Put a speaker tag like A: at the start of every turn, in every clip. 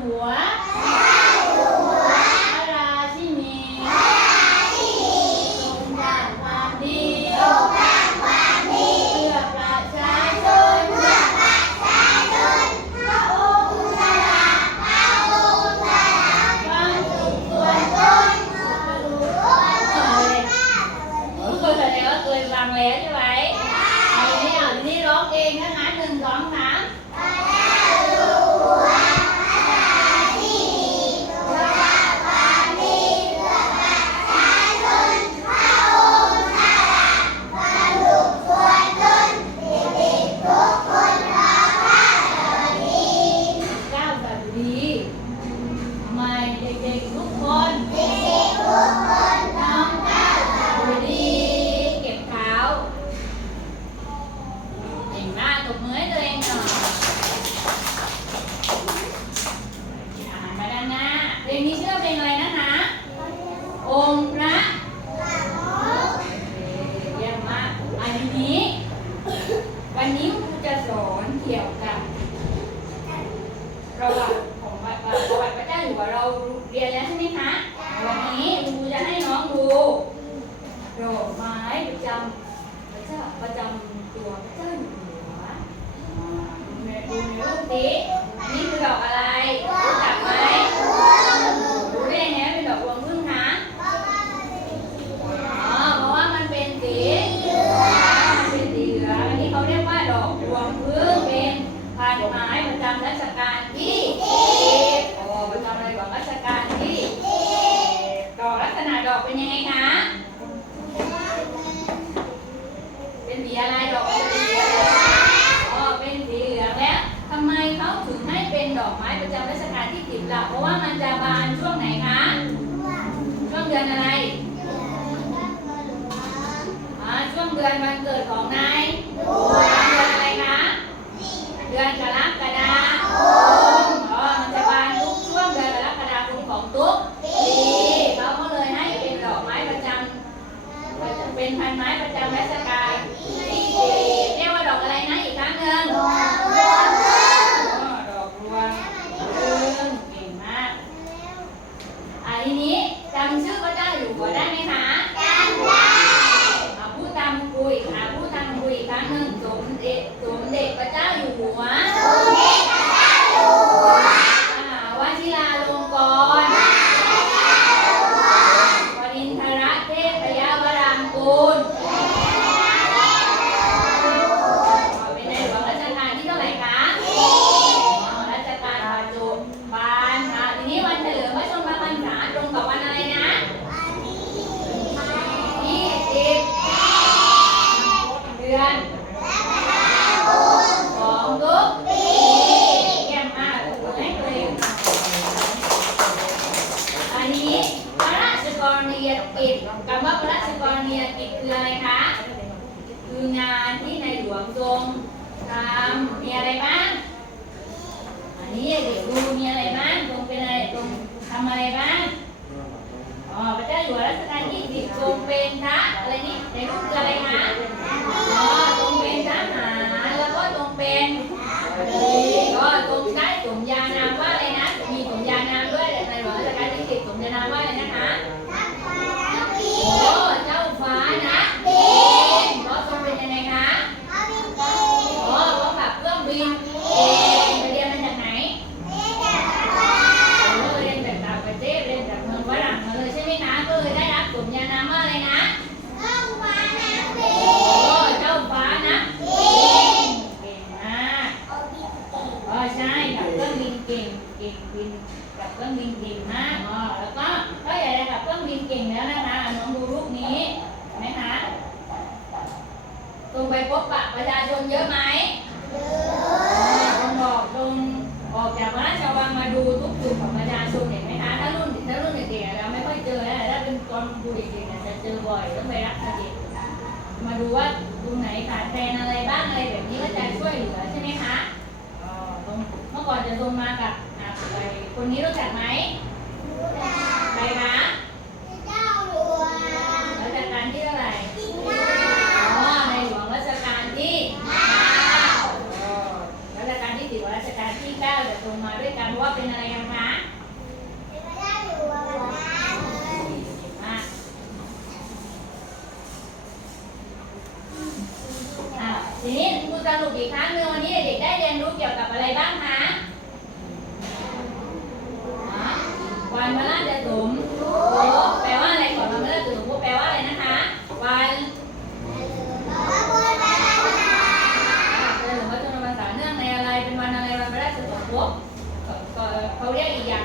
A: 我。 เพิ่งเป็นพันไม้ประจำราชการที่สิอ้ประจำอะไรบอกราชการที่ดอกลักษณะดอกเป็นยังไงคะ เป็นสีอะไรดอกเป็นสีเหลืองอ๋อเป็นสีเหลืองแล้วทำไมเขาถึงให้เป็นดอกไม้ประจำราชการที่ติดหลับเพราะว่ามันจะบานช่วงไหนคะ ช่วงเดือนอะไรช่วงเดือนวันเกิดของนาย Ganjalan pada Lord. วทรงทำมีอะไรบ้าง อันนี้เดี๋ยวดูมีอะไรบ้างทรงเป็นอะไรทรงทำอะไรบ้าง อ๋อพระเจ้าอยู่หัวรัชกาลที่สิบทรงเป็นพระอะไรนี่ในรูปคืออะไรคะอ๋อทรงเป็นทหารแล้วก็ทรงเป็นก็ทรงได้สมญานามว่า อนดูเด็กๆจจะเจอบ่อยต้องไปรักษาเด็กมาดูว่าตรงไหนขาดแคลนอะไรบ้างอะไรแบบนี้ก็จะช่วยเหลือใช่ไหมคะอ๋ตรงเมื่อก่อนจะลงมากับอาไปคนนี้รู้จักไหมรู้จักใครคะเจ้า
B: หลวง
A: แล้วจาการที่เท่ไหรจ้าอ๋อในหลวงรัชกาลที่เก้าอ๋อรัชกาลที่สิบรัชกาลที่เก้าจะลงมาด้วยกันว่าเป็นอะไร สรุปอีกครั้งหนึ่งวันนี้เด็กได้เรียนรู้เกี่ยวกับอะไรบ้างคะวันมะระเดือนตุ่มแปลว่าอะไรก่อนวันมะระเดือนตุ่มแปลว่าอะไรนะคะ วันเฉลิมพรมภาษาเนื่องในอะไรเป็นวันอะไรวันพระราชสมภพเขาเรียกอีกอย่าง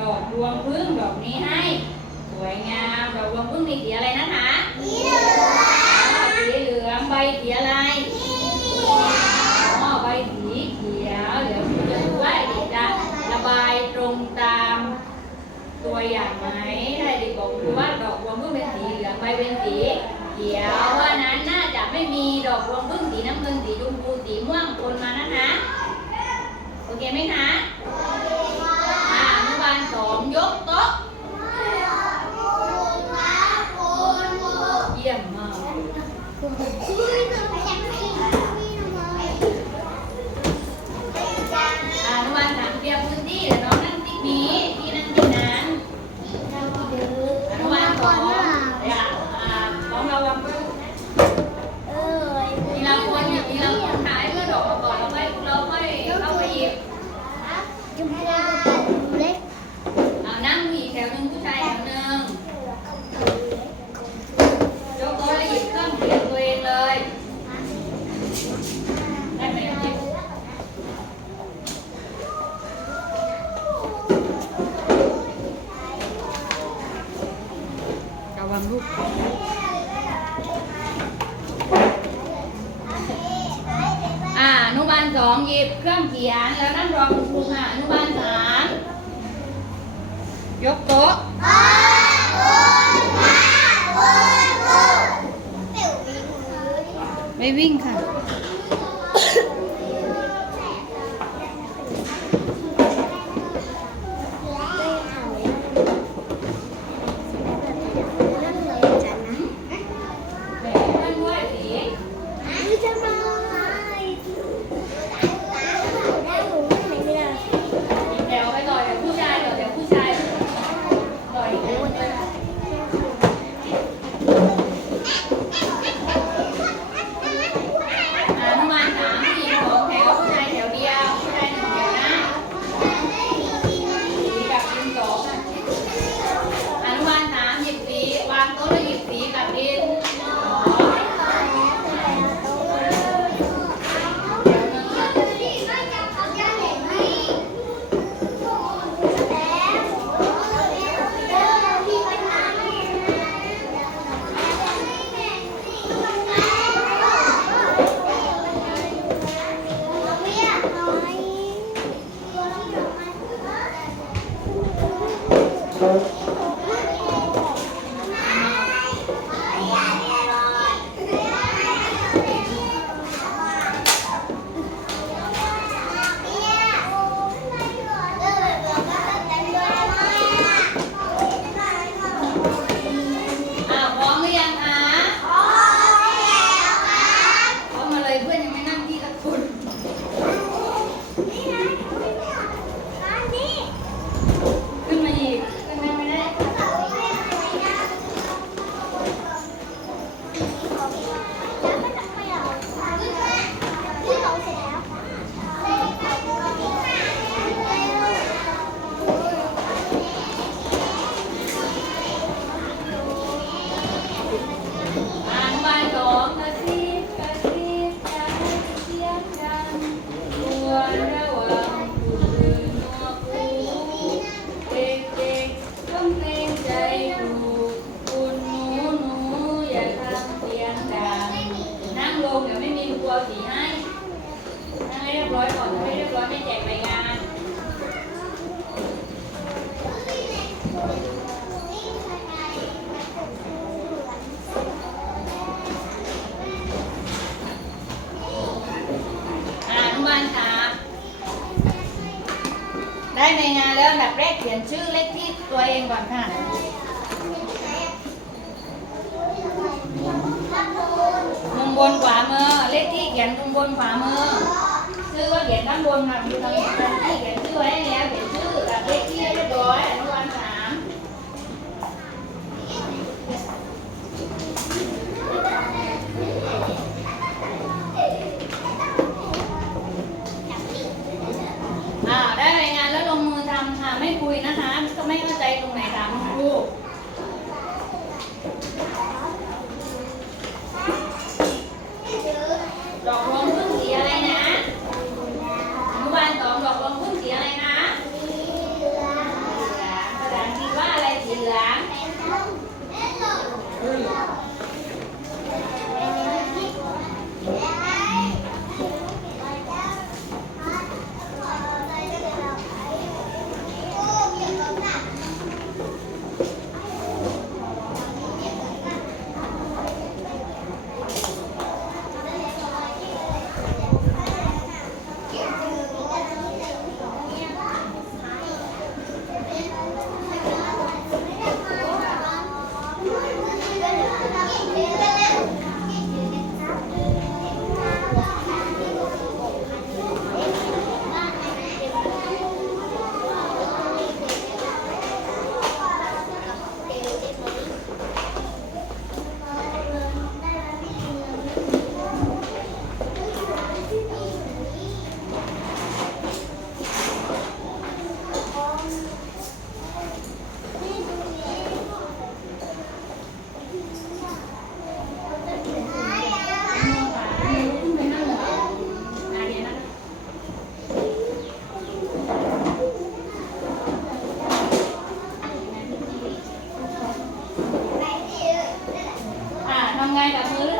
A: ดอกรวงพึ่งดอกนี้ให้ สวยงามดอกรวงพึ่งมีสีอะไรนะคะสีเหลืองสีเหลืองใบสีอะไรสีเขียวอ๋อใบสีเขียวเดี๋ยวคุณจะวาด็กระบายตรงตามตัวอย่างไหมถ้าเด็กบอกว่าดอกรวงพึ่งเป็นสีเหลืองใบเป็นสีเขียวว่านั้นน่าจะไม่มีดอกรวงพึ่งสีน้ำเงินสีชมพูสีม่วงคนมานะคะโอเคไหมคะาลสองยกโต๊ะ เยี่ยมมากอนุบาลสามเตรียมพื้นที่เดี๋ยวน้องนั่งติ๊กนี้ที่นั่งที่นั้นอนุบาลสองอย่าอ่าของเราวางมือทีละคนเนี่ยทีละคนถ่ายเพื่อดอกมาก่อนเราค่อยเราค่อยเข้าไปหยิบเอานั่งผู้หญิงแถวหนึ่งผู้ชายแถวหนึ่งยกโต๊ะแล้วหยิบเครื่องเขียนตัวเองเลยได้ไหมหยิบ ระวังลูกอ่าอนุบาลสองหยิบ เครื่องเขียนแล้วนั่งรอคุณครูค่ะอนุบาลสามยกโต๊ะ อ่านุบาลสามได้ในงานแล้วอันดับแรกเขียนชื่อเลขที่ตัวเองก่อนค่ะ มุมบนขวามือเลขที่เขียนมุมบนขวามือชื่อก็เขียนข้างบนค่ะมีทางเลขที่เขียนชื่อไว้แล้วเขียนชื่อกับเลขที่ให้เรียบร้อย อ่าทำ